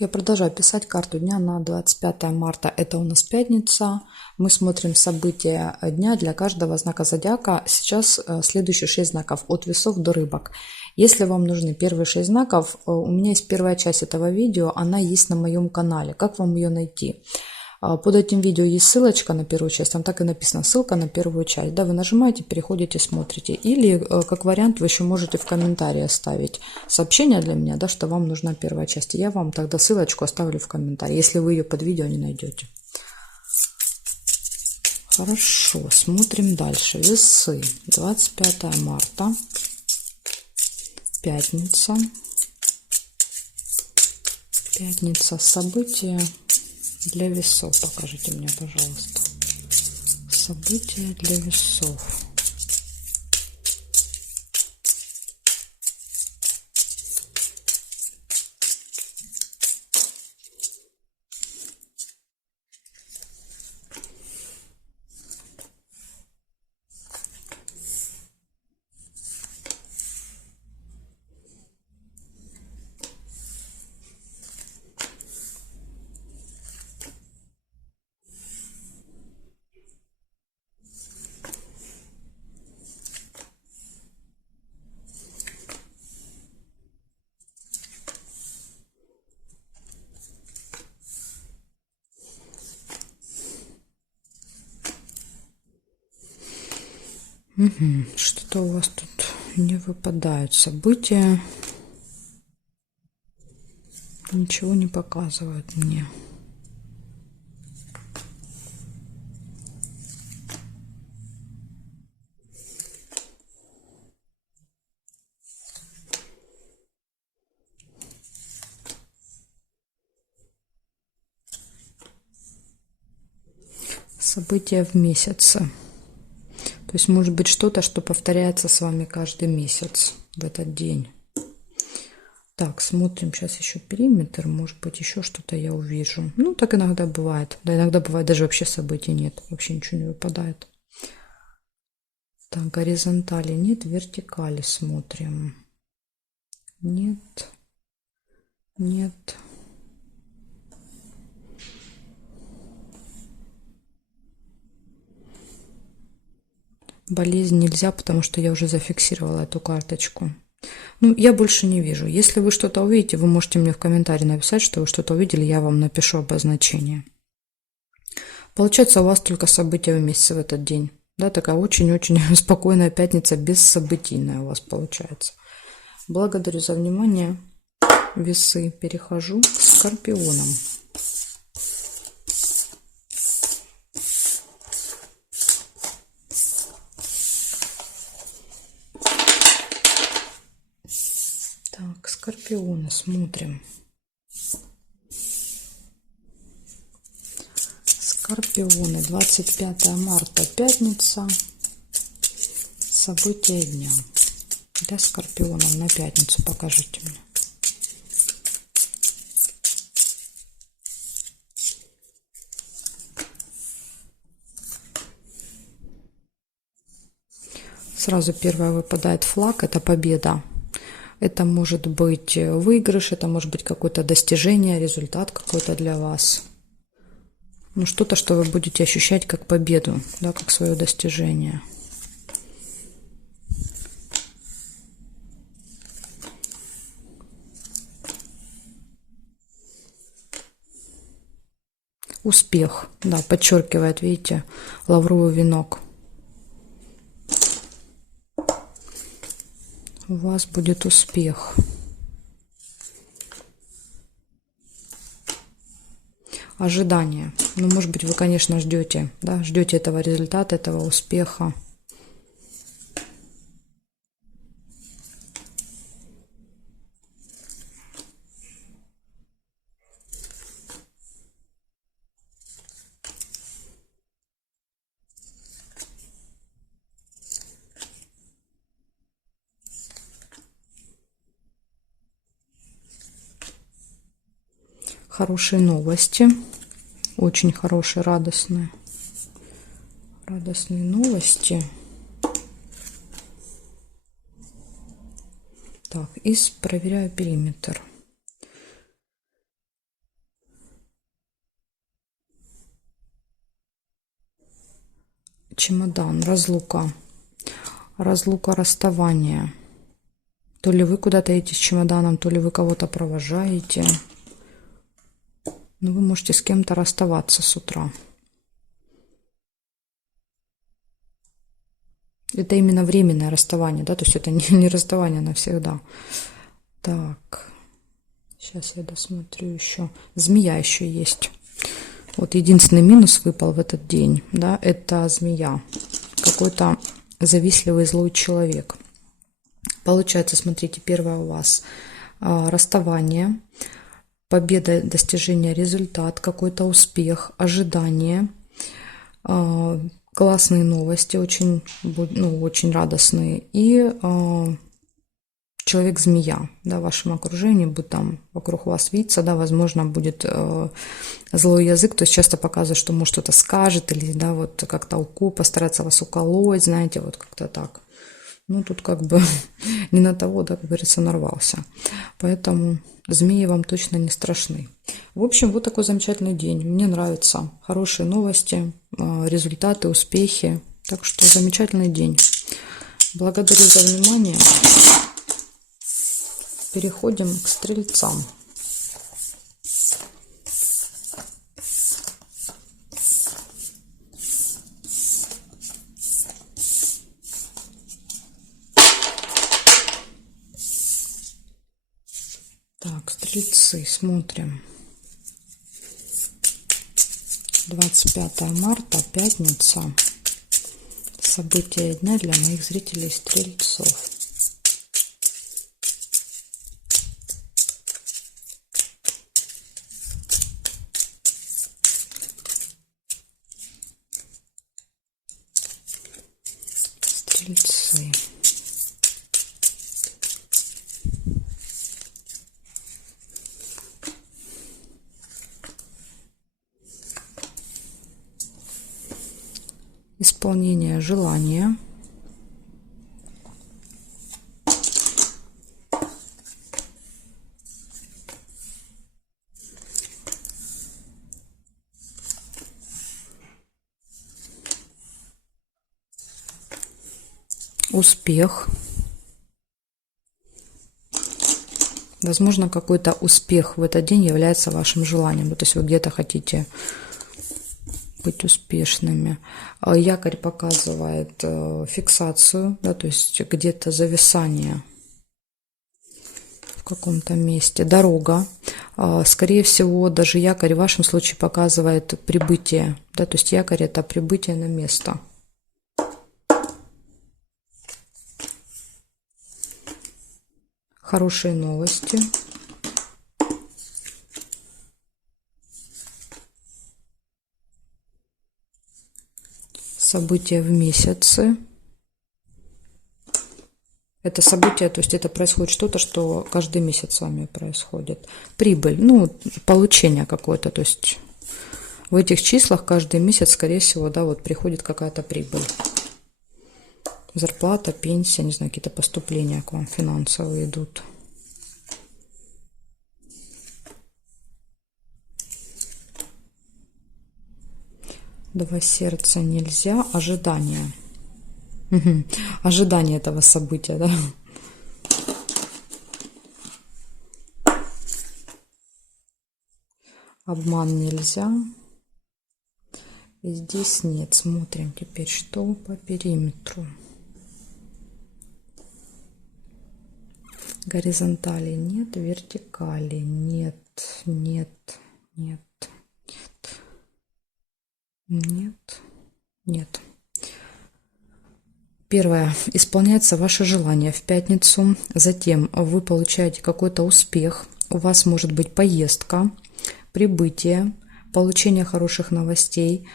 Я продолжаю писать карту дня на 25 марта. Это у нас пятница. Мы смотрим события дня для каждого знака зодиака. Сейчас следующие 6 знаков от весов до рыбок. Если вам нужны первые 6 знаков, у меня есть первая часть этого видео. Она есть на моем канале. Как вам ее найти? Под этим видео есть ссылочка на первую часть, там так и написано, ссылка на первую часть. Да, вы нажимаете, переходите, смотрите. Или, как вариант, вы еще можете в комментарии оставить сообщение для меня, да, что вам нужна первая часть. И я вам тогда ссылочку оставлю в комментарии, если вы ее под видео не найдете. Хорошо, смотрим дальше. Весы. 25 марта. Пятница. Пятница. События для весов. Покажите мне, пожалуйста. События для весов. Что-то у вас тут не выпадают события. Ничего не показывают мне. События в месяце. То есть может быть что-то, что повторяется с вами каждый месяц в этот день. Так, смотрим сейчас еще периметр. Может быть еще что-то я увижу. Ну, так иногда бывает. Да, иногда бывает даже вообще событий нет. Вообще ничего не выпадает. Так, горизонтали нет, вертикали смотрим. Нет. Нет. Болезнь нельзя, потому что я уже зафиксировала эту карточку. Ну, я больше не вижу. Если вы что-то увидите, вы можете мне в комментарии написать, что вы что-то увидели, я вам напишу обозначение. Получается, у вас только события в месяце в этот день. Да, такая очень-очень спокойная пятница, бессобытийная у вас получается. Благодарю за внимание. Весы. Перехожу к скорпионам. Так, скорпионы, смотрим. Скорпионы, 25 марта, пятница. События дня. Для скорпионов на пятницу покажите мне. Сразу первое выпадает флаг, это победа. Это может быть выигрыш, это может быть какое-то достижение, результат какой-то для вас. Ну, что-то, что вы будете ощущать как победу, да, как свое достижение. Успех, да, подчеркивает, видите, лавровый венок. У вас будет успех. Ожидание. Ну, может быть, вы, конечно, ждете, да, ждете этого результата, этого успеха. Хорошие новости. Очень хорошие, радостные. Радостные новости. Так, и проверяю периметр. чемодан, разлука. Разлука, расставание. То ли вы куда-то едете с чемоданом, то ли вы кого-то провожаете. Но вы можете с кем-то расставаться с утра. Это именно временное расставание, да, то есть это не расставание навсегда. Так, сейчас я досмотрю еще. Змея еще есть. Вот единственный минус выпал в этот день, да, это змея. Какой-то завистливый злой человек. Получается, смотрите, первое у вас расставание, победа, достижение, результат, какой-то успех, ожидание, классные новости, очень, ну, очень радостные. И человек-змея, да, в вашем окружении, будет там вокруг вас виться, да, возможно, будет злой язык, то есть часто показывает, что может что-то скажет, или, да, вот как-то постарается вас уколоть, знаете, вот как-то так. Ну, тут как бы не на того, да, как говорится, нарвался. Поэтому змеи вам точно не страшны. В общем, вот такой замечательный день. Мне нравится. Хорошие новости, результаты, успехи. Так что замечательный день. Благодарю за внимание. Переходим к стрельцам. Так, стрельцы, смотрим. 25 марта, пятница. События дня для моих зрителей стрельцов. Стрельцы. Исполнение желания. Успех. Возможно, какой-то успех в этот день является вашим желанием. То есть вы где-то хотите быть успешными. Якорь показывает фиксацию, да, то есть где-то зависание в каком-то месте. Дорога. Скорее всего, даже якорь в вашем случае показывает прибытие. Да, то есть якорь — это прибытие на место. Хорошие новости. События в месяце. Это событие, то есть это происходит что-то, что каждый месяц с вами происходит. Прибыль, ну, получение какое-то, то есть в этих числах каждый месяц, скорее всего, да, вот приходит какая-то прибыль. Зарплата, пенсия, не знаю, какие-то поступления к вам финансовые идут. Два сердца нельзя. Ожидание. Угу. Ожидание этого события, да? Обман нельзя. И здесь нет. Смотрим теперь, что по периметру. Горизонтали нет, вертикали нет, нет, нет, нет, нет, нет. Первое. Исполняется ваше желание в пятницу. Затем вы получаете какой-то успех. У вас может быть поездка, прибытие, получение хороших новостей,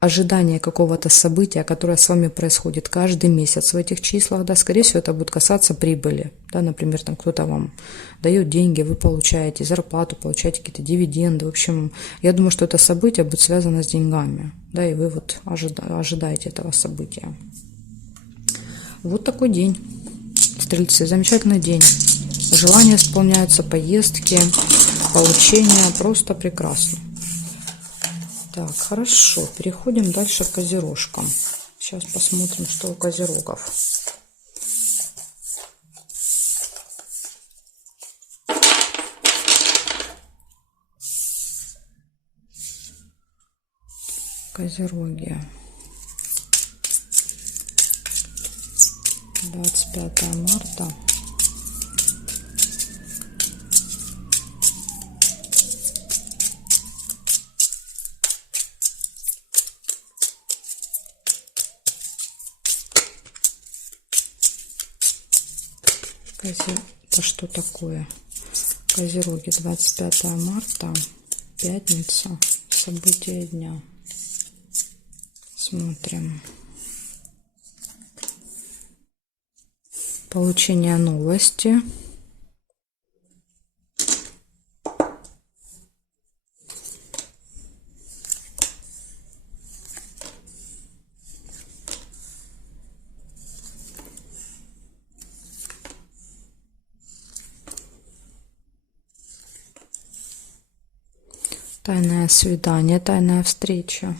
ожидание какого-то события, которое с вами происходит каждый месяц в этих числах, да, скорее всего, это будет касаться прибыли, да, например, там кто-то вам дает деньги, вы получаете зарплату, получаете какие-то дивиденды, в общем, я думаю, что это событие будет связано с деньгами, да, и вы вот ожидаете этого события. Вот такой день, стрельцы, замечательный день, желания исполняются, поездки, получения, просто прекрасно. Так, хорошо, переходим дальше к козерожкам. Сейчас Сейчас посмотрим, что у козерогов. Козероги. 25 марта. Это что такое? Козероги, 25 марта, пятница, события дня. Смотрим. Получение новости. Тайное свидание, тайная встреча.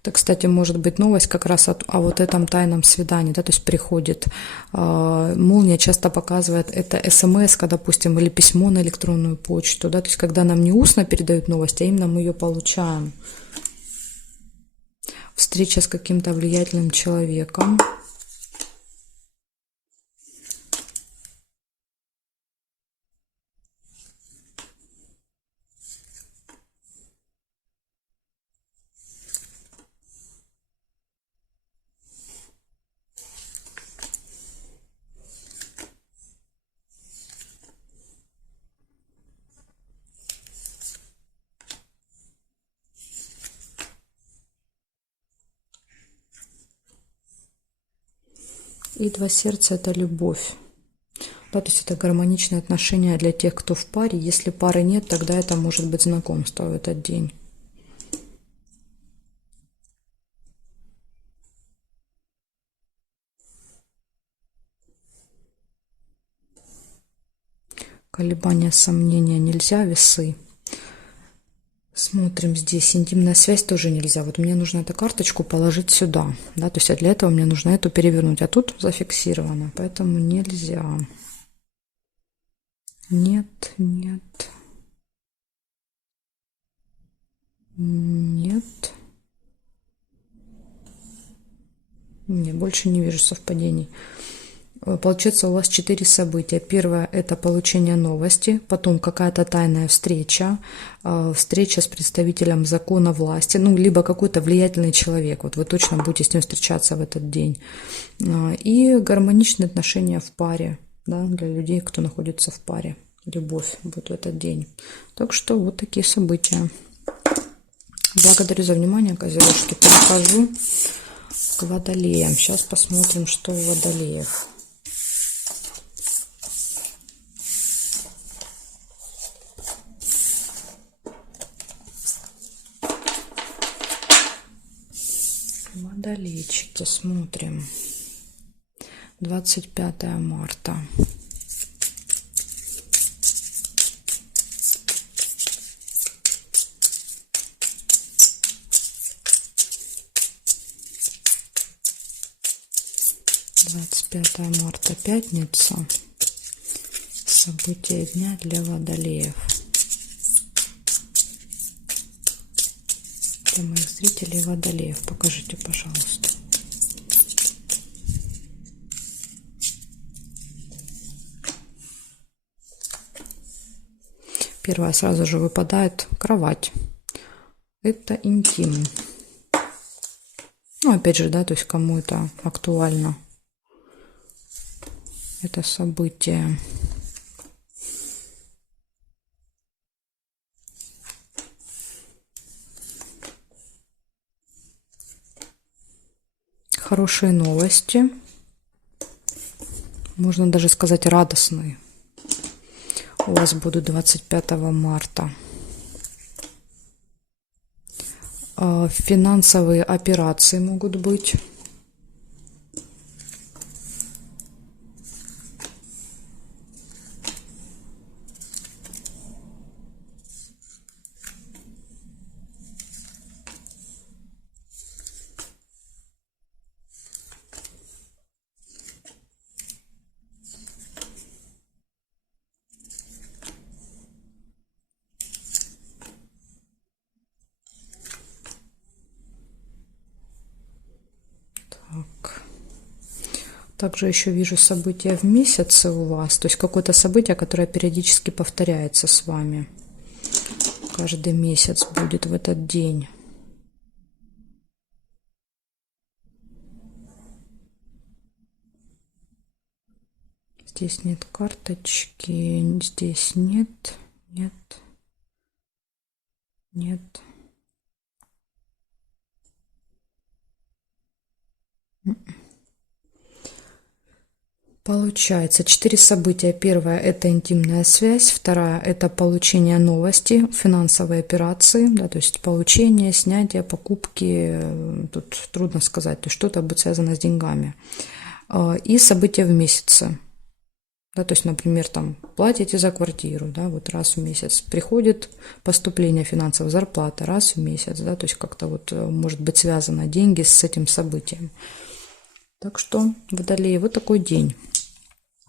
Это, кстати, может быть новость как раз о вот этом тайном свидании, да, то есть приходит. Молния часто показывает это смс, допустим, или письмо на электронную почту, да, то есть когда нам не устно передают новость, а именно мы ее получаем. Встреча с каким-то влиятельным человеком. И два сердца – это любовь. Да, то есть это гармоничные отношения для тех, кто в паре. Если пары нет, тогда это может быть знакомство в этот день. Колебания, сомнения нельзя, весы. Смотрим здесь. Интимная связь тоже нельзя. Вот мне нужно эту карточку положить сюда. Да, то есть для этого мне нужно эту перевернуть. А тут зафиксировано, поэтому нельзя. Нет, нет. Нет. Не, больше не вижу совпадений. Получается, у вас 4 события. Первое – это получение новости, потом какая-то тайная встреча, встреча с представителем закона власти, ну, либо какой-то влиятельный человек. Вот вы точно будете с ним встречаться в этот день. И гармоничные отношения в паре, да, для людей, кто находится в паре. Любовь будет в этот день. Так что вот такие события. Благодарю за внимание, козерожки. Перехожу к водолеям. Сейчас посмотрим, что у водолеев. Водолейчики, смотрим. 25 марта. Марта, пятница. События дня для водолеев. Для моих зрителей водолеев. Покажите, пожалуйста. Первое сразу же выпадает кровать. Это интим. Ну, опять же, да, то есть кому это актуально. Это событие. Хорошие новости. Можно даже сказать радостные. У вас будут 25 марта. Финансовые операции могут быть. Также еще вижу события в месяце у вас, то есть какое-то событие, которое периодически повторяется с вами. Каждый месяц будет в этот день. Здесь нет карточки, здесь нет, нет, нет. Получается 4 события. Первое — это интимная связь. Вторая — это получение новости, финансовые операции, да, то есть получение, снятие, покупки. Тут трудно сказать, то есть что-то будет связано с деньгами. И события в месяце. Да, то есть, например, там платите за квартиру, да, вот раз в месяц приходит поступление финансовой зарплаты, раз в месяц, да, то есть как-то вот может быть связано деньги с этим событием. Так что, Водолеи, вот такой день.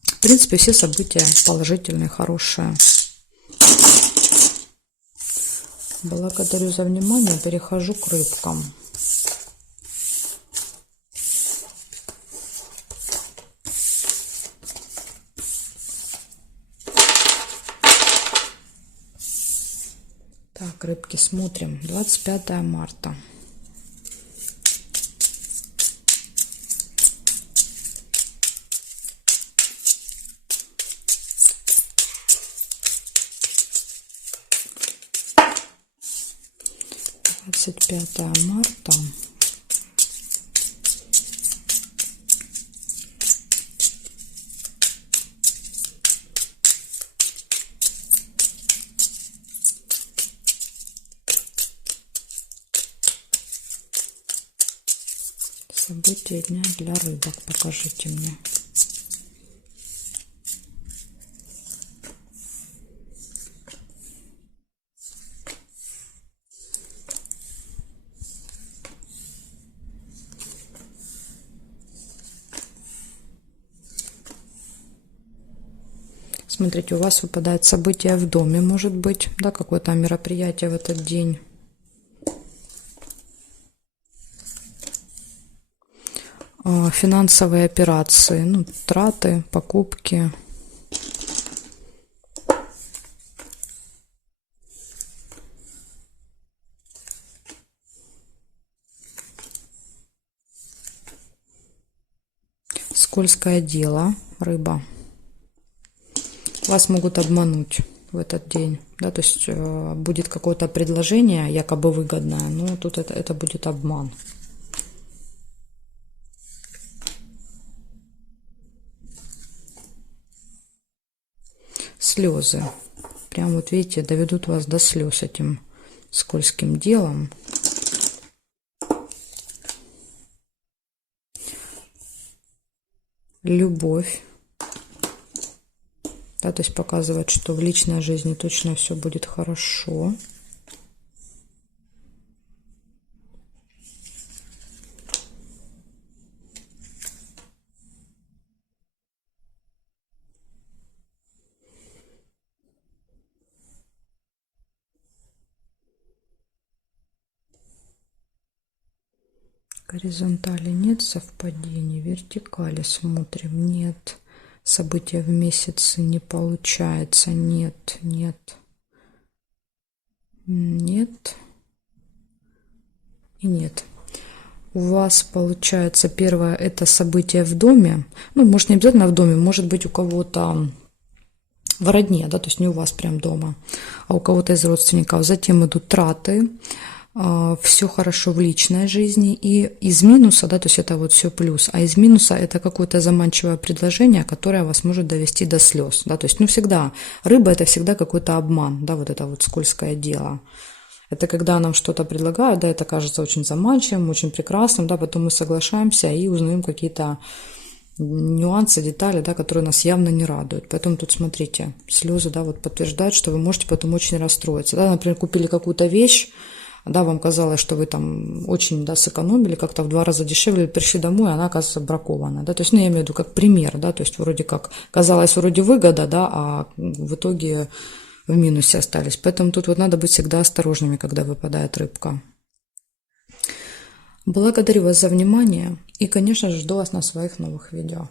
В принципе, все события положительные, хорошие. Благодарю за внимание. Перехожу к рыбкам. Так, рыбки, смотрим. 25 марта. Пятое марта. События дня для рыбок покажите мне. Смотрите, у вас выпадает событие в доме, может быть, да, какое-то мероприятие в этот день. Финансовые операции, ну, траты, покупки. Скользкое дело, рыба. Вас могут обмануть в этот день, да, то есть будет какое-то предложение якобы выгодное, но тут это будет обман. Слезы. Прям вот видите, доведут вас до слез этим скользким делом. Любовь. Да, то есть показывает, что в личной жизни точно все будет хорошо. Горизонтали нет совпадений, вертикали смотрим, нет. События в месяце не получается, нет, нет, нет и нет. У вас получается первое — это событие в доме, ну, может, не обязательно в доме, может быть, у кого-то в родне, да, то есть не у вас прям дома, а у кого-то из родственников. Затем идут траты, все хорошо в личной жизни, и из минуса, да, то есть это вот все плюс, а из минуса это какое-то заманчивое предложение, которое вас может довести до слез, да, то есть, ну, всегда, рыба — это всегда какой-то обман, да, вот это вот скользкое дело. Это когда нам что-то предлагают, да, это кажется очень заманчивым, очень прекрасным, да, потом мы соглашаемся и узнаем какие-то нюансы, детали, да, которые нас явно не радуют. Поэтому тут, смотрите, слезы, да, вот подтверждают, что вы можете потом очень расстроиться. Да, например, купили какую-то вещь, да, вам казалось, что вы там очень, да, сэкономили, как-то в 2 раза дешевле, пришли домой, она оказывается бракована, да, то есть, ну, я имею в виду как пример, да, то есть вроде как казалось вроде выгода, да, а в итоге в минусе остались. Поэтому тут вот надо быть всегда осторожными, когда выпадает рыбка. Благодарю вас за внимание и, конечно же, жду вас на своих новых видео.